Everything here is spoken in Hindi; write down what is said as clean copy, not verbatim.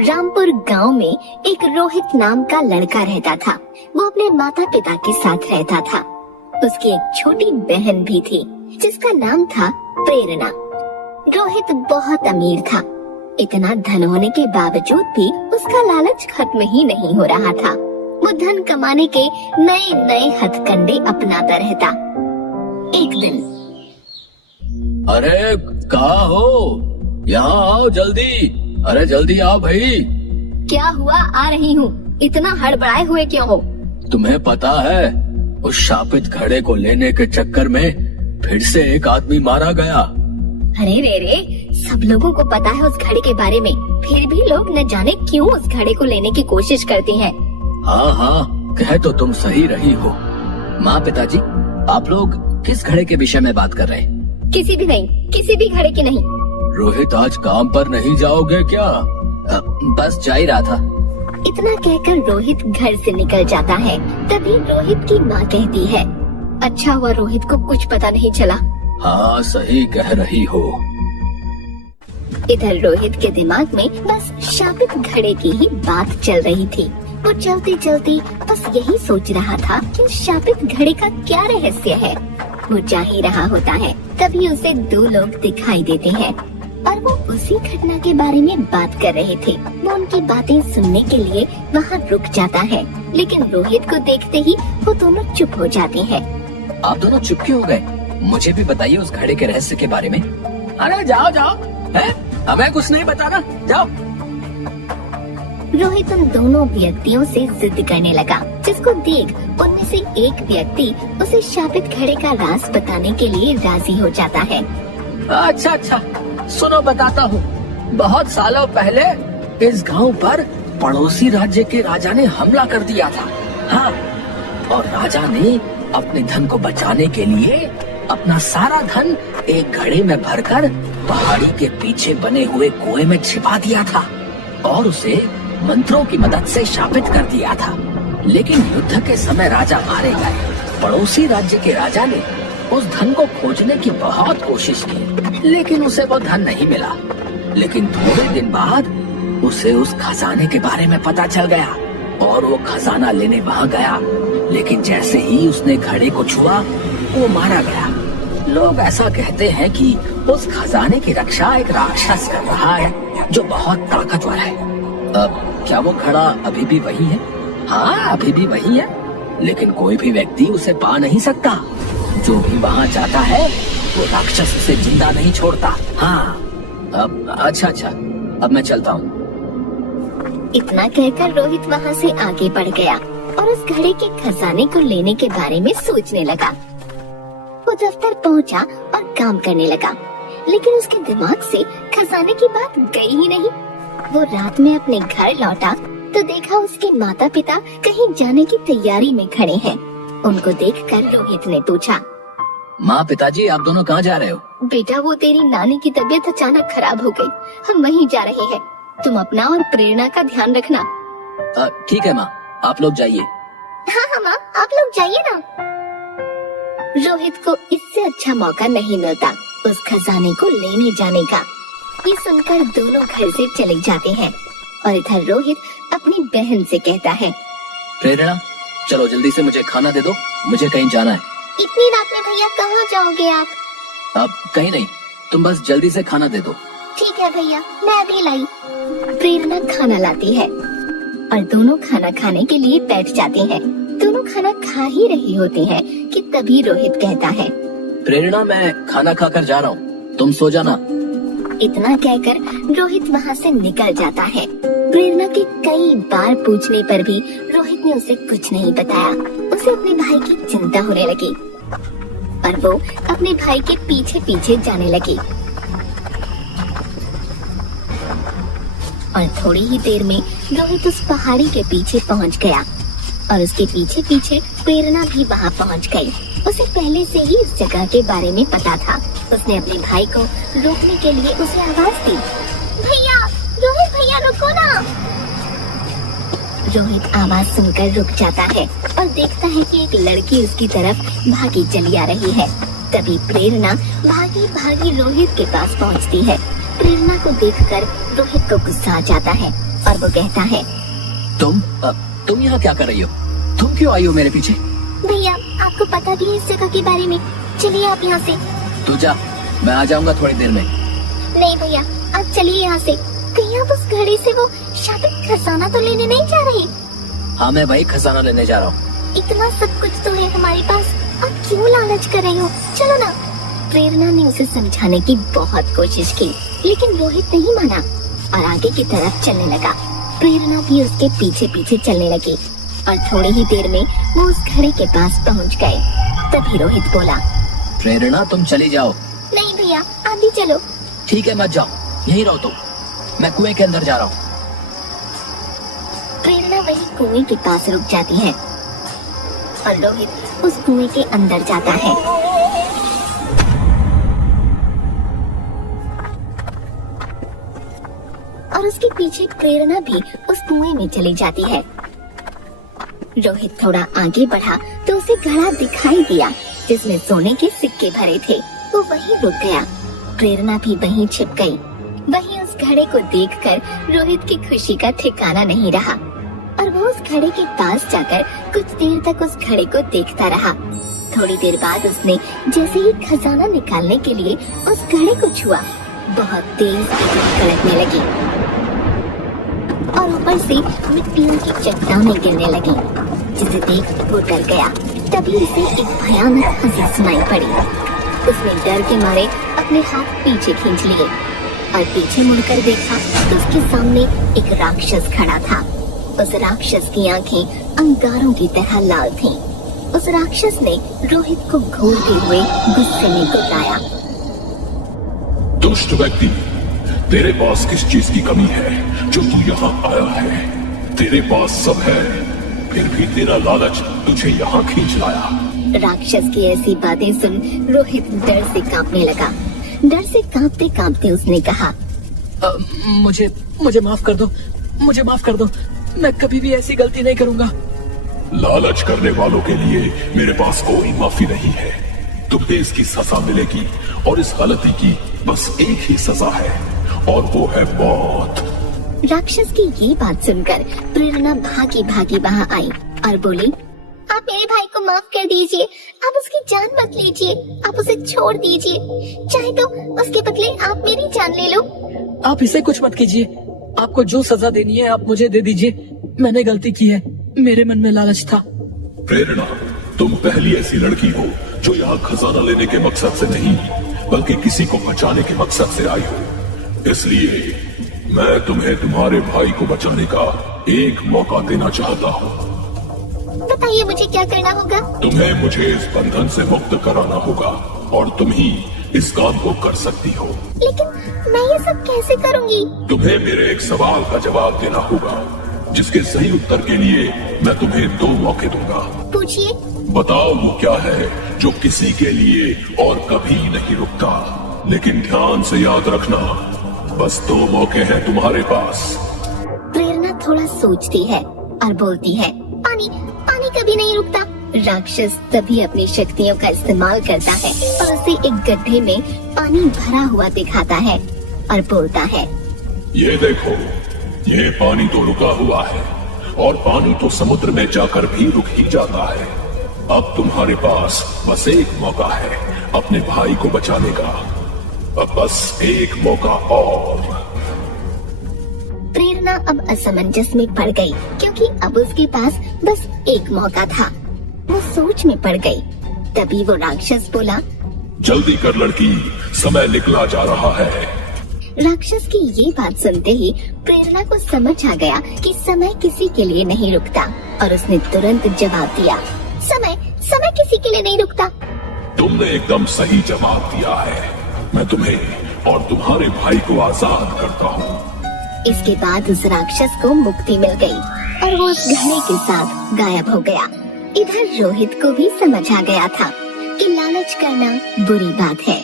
रामपुर गांव में एक रोहित नाम का लड़का रहता था। वो अपने माता पिता के साथ रहता था। उसकी एक छोटी बहन भी थी जिसका नाम था प्रेरणा। रोहित बहुत अमीर था। इतना धन होने के बावजूद भी उसका लालच खत्म ही नहीं हो रहा था। वो धन कमाने के नए नए हथकंडे अपनाता रहता। एक दिन, अरे कहाँ हो? यहाँ आओ जल्दी। अरे जल्दी आओ भाई। क्या हुआ? आ रही हूँ। इतना हड़बड़ाए हुए क्यों हो? तुम्हें पता है उस शापित घड़े को लेने के चक्कर में फिर से एक आदमी मारा गया। अरे रे, सब लोगों को पता है उस घड़े के बारे में, फिर भी लोग न जाने क्यों उस घड़े को लेने की कोशिश करते हैं। हाँ हाँ, कह तो तुम सही रही हो। माँ पिताजी, आप लोग किस घड़े के विषय में बात कर रहे हैं? किसी भी नहीं, किसी भी घड़े की नहीं। रोहित, आज काम पर नहीं जाओगे क्या? बस जा ही रहा था। इतना कहकर रोहित घर से निकल जाता है। तभी रोहित की माँ कहती है, अच्छा हुआ रोहित को कुछ पता नहीं चला। हाँ, सही कह रही हो। इधर रोहित के दिमाग में बस शापित घड़े की ही बात चल रही थी। वो चलते चलते बस यही सोच रहा था कि उस शापित घड़े का क्या रहस्य है। वो जा ही रहा होता है, तभी उसे दो लोग दिखाई देते हैं और वो उसी घटना के बारे में बात कर रहे थे। वो उनकी बातें सुनने के लिए वहाँ रुक जाता है, लेकिन रोहित को देखते ही वो दोनों चुप हो जाते हैं। आप दोनों चुप क्यों हो गए? मुझे भी बताइए उस घड़े के रहस्य के बारे में। अरे जाओ जाओ, हमें कुछ नहीं बताना, जाओ। रोहित उन दोनों व्यक्तियों से जिद करने लगा, जिसको देख उनमें से एक व्यक्ति उसे शापित घड़े का राज बताने के लिए राजी हो जाता है। अच्छा अच्छा, सुनो बताता हूँ। बहुत सालों पहले इस गांव पर पड़ोसी राज्य के राजा ने हमला कर दिया था। हाँ, और राजा ने अपने धन को बचाने के लिए अपना सारा धन एक घड़े में भरकर पहाड़ी के पीछे बने हुए कुएं में छिपा दिया था और उसे मंत्रों की मदद से शापित कर दिया था। लेकिन युद्ध के समय राजा मारे गए। पड़ोसी राज्य के राजा ने उस धन को खोजने की बहुत कोशिश की, लेकिन उसे वो धन नहीं मिला। लेकिन थोड़े दिन बाद उसे उस खजाने के बारे में पता चल गया और वो खजाना लेने वहाँ गया। लेकिन जैसे ही उसने घड़े को छुआ, वो मारा गया। लोग ऐसा कहते हैं कि उस खजाने की रक्षा एक राक्षस कर रहा है जो बहुत ताकतवर है। अब क्या वो घड़ा अभी भी वही है? हाँ, अभी भी वही है, लेकिन कोई भी व्यक्ति उसे पा नहीं सकता। जो भी वहाँ जाता है वो राक्षस उसे जिंदा नहीं छोड़ता। हाँ, अब अच्छा, अब मैं चलता हूँ। इतना कहकर रोहित वहाँ से आगे बढ़ गया और उस घड़े के खजाने को लेने के बारे में सोचने लगा। वो दफ्तर पहुँचा और काम करने लगा, लेकिन उसके दिमाग से खजाने की बात गई ही नहीं। वो रात में अपने घर लौटा तो देखा उसके माता पिता कहीं जाने की तैयारी में खड़े हैं। उनको देखकर रोहित ने पूछा, माँ पिताजी, आप दोनों कहाँ जा रहे हो? बेटा, वो तेरी नानी की तबीयत अचानक खराब हो गई, हम वहीं जा रहे हैं। तुम अपना और प्रेरणा का ध्यान रखना। ठीक है माँ, आप लोग जाइए। हाँ माँ, आप लोग जाइए ना। रोहित को इससे अच्छा मौका नहीं मिलता उस खजाने को लेने जाने का। ये सुनकर दोनों घर से चले जाते हैं और इधर रोहित अपनी बहन से कहता है, प्रेरणा, चलो जल्दी से मुझे खाना दे दो, मुझे कहीं जाना है। इतनी रात में भैया कहाँ जाओगे आप? अब कहीं नहीं, तुम बस जल्दी से खाना दे दो। ठीक है भैया, मैं अभी लाई। प्रेरणा खाना लाती है और दोनों खाना खाने के लिए बैठ जाते हैं। दोनों खाना खा ही रहे होते हैं कि तभी रोहित कहता है, प्रेरणा, मैं खाना खाकर जा रहा हूँ, तुम सो जाना। इतना कहकर रोहित वहाँ से निकल जाता है। प्रेरणा के कई बार पूछने पर भी रोहित ने उसे कुछ नहीं बताया। उसे अपने भाई की चिंता होने लगी और वो अपने भाई के पीछे पीछे जाने लगी। और थोड़ी ही देर में रोहित उस पहाड़ी के पीछे पहुंच गया और उसके पीछे पीछे प्रेरणा भी वहां पहुंच गई। उसे पहले से ही इस जगह के बारे में पता था। उसने अपने भाई को रोकने के लिए उसे आवाज दी, भैया, रोहित भैया, रुको ना। रोहित आवाज सुनकर रुक जाता है और देखता है कि एक लड़की उसकी तरफ भागी चली आ रही है। तभी प्रेरणा भागी भागी रोहित के पास पहुंचती है। प्रेरणा को देखकर रोहित को गुस्सा आ जाता है। और वो कहता है, तुम यहाँ क्या कर रही हो? तुम क्यों आई हो मेरे पीछे? भैया आपको पता भी है इस जगह के बारे में, चलिए आप यहाँ से। तू जा, मैं आ जाऊंगा थोड़ी देर में। नहीं भैया आप चलिए यहाँ से, कहीं आप उस घड़ी से वो शापित खजाना तो लेने नहीं जा रहे? हाँ मैं वही खजाना लेने जा रहा हूँ। इतना सब कुछ तो है हमारे पास, आप क्यों लालच कर रहे हो? चलो ना। प्रेरणा ने उसे समझाने की बहुत कोशिश की, लेकिन रोहित नहीं माना और आगे की तरफ चलने लगा। प्रेरणा भी उसके पीछे पीछे चलने लगी और थोड़ी ही देर में वो उस घड़े के पास पहुंच गए। तभी रोहित बोला, प्रेरणा तुम चली जाओ। नहीं भैया आप भी चलो। ठीक है मत जाओ, यहीं रहो तुम, मैं कुएं के अंदर जा रहा हूँ। प्रेरणा वही कुएं के पास रुक जाती है और रोहित उस कुएं के अंदर जाता है। और उसके पीछे प्रेरणा भी उस कुएं में चली जाती है। रोहित थोड़ा आगे बढ़ा तो उसे घड़ा दिखाई दिया जिसमें सोने के सिक्के भरे थे। वो वहीं रुक गया। प्रेरणा भी वहीं छिप गई। वहीं उस घड़े को देखकर रोहित की खुशी का ठिकाना नहीं रहा और वो उस घड़े के पास जाकर कुछ देर तक उस घड़े को देखता रहा। थोड़ी देर बाद उसने जैसे ही खजाना निकालने के लिए उस घड़े को छुआ, बहुत तेज बिजली कड़कने लगी और ऊपर से मिट्टियों की चट्टानें गिरने लगी, जिसे देख वो डर गया। तभी उसे एक भयानक हंसी सुनाई पड़ी। उसने डर के मारे अपने हाथ पीछे खींच लिए और पीछे मुड़कर देखा तो उसके सामने एक राक्षस खड़ा था। उस राक्षस की आंखें अंगारों की तरह लाल थीं। उस राक्षस ने रोहित को घूरते हुए गुस्से में गुर्राया। दुष्ट व्यक्ति, तेरे पास किस चीज की कमी है जो तू यहाँ आया है? तेरे पास सब है, फिर भी तेरा लालच तुझे यहाँ खींच लाया। राक्षस की ऐसी बातें सुन रोहित डर से कांपने लगा। डर से कांपते कांपते उसने कहा, मुझे माफ कर दो, मुझे माफ कर दो, मैं कभी भी ऐसी गलती नहीं करूँगा। लालच करने वालों के लिए मेरे पास कोई माफी नहीं है। तुम्हें इसकी सजा मिलेगी और इस गलती की बस एक ही सजा है और वो है मौत। राक्षस की ये बात सुनकर प्रेरणा भागी भागी वहाँ आई और बोली, आप मेरे भाई को माफ कर दीजिए, आप उसकी जान मत लीजिए, आप उसे छोड़ दीजिए, चाहे तो उसके बदले आप मेरी जान ले लो। आप इसे कुछ मत कीजिए, आपको जो सजा देनी है आप मुझे दे दीजिए। मैंने गलती की है, मेरे मन में लालच था। प्रेरणा, तुम पहली ऐसी लड़की हो जो यहाँ खजाना लेने के मकसद से नहीं बल्कि किसी को बचाने के मकसद से आई हो। इसलिए मैं तुम्हें तुम्हारे भाई को बचाने का एक मौका देना चाहता हूँ। बताइए मुझे क्या करना होगा? तुम्हें मुझे इस बंधन से मुक्त कराना होगा और तुम ही इस काम को कर सकती हो। लेकिन मैं ये सब कैसे करूँगी? तुम्हें मेरे एक सवाल का जवाब देना होगा, जिसके सही उत्तर के लिए मैं तुम्हें 2 मौके दूंगा। पूछिए। बताओ वो क्या है जो किसी के लिए और कभी नहीं रुकता। लेकिन ध्यान से याद रखना, बस 2 मौके हैं तुम्हारे पास। प्रेरणा थोड़ा सोचती है और बोलती है, पानी, पानी कभी नहीं रुकता। राक्षस तभी अपनी शक्तियों का इस्तेमाल करता है और उसे एक गड्ढे में पानी भरा हुआ दिखाता है और बोलता है, ये देखो, ये पानी तो रुका हुआ है और पानी तो समुद्र में जाकर भी रुक ही जाता है। अब तुम्हारे पास बस एक मौका है अपने भाई को बचाने का। अब बस एक मौका और। प्रेरणा अब असमंजस में पड़ गई क्योंकि अब उसके पास बस एक मौका था। वो सोच में पड़ गई। तभी वो राक्षस बोला, जल्दी कर लड़की, समय निकला जा रहा है। राक्षस की ये बात सुनते ही प्रेरणा को समझ आ गया कि समय किसी के लिए नहीं रुकता और उसने तुरंत जवाब दिया, समय समय किसी के लिए नहीं रुकता। तुमने एकदम सही जवाब दिया है। मैं तुम्हें और तुम्हारे भाई को आजाद करता हूँ। इसके बाद उस राक्षस को मुक्ति मिल गई और वो उस घड़े के साथ गायब हो गया। इधर रोहित को भी समझ आ गया था कि लालच करना बुरी बात है।